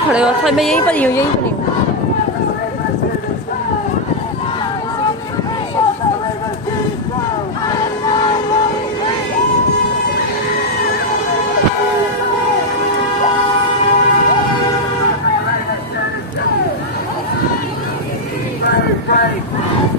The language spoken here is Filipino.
में खड़े हो। अच्छा मैं यहीं पर ही हूँ, यहीं पर ही हूँ। Right.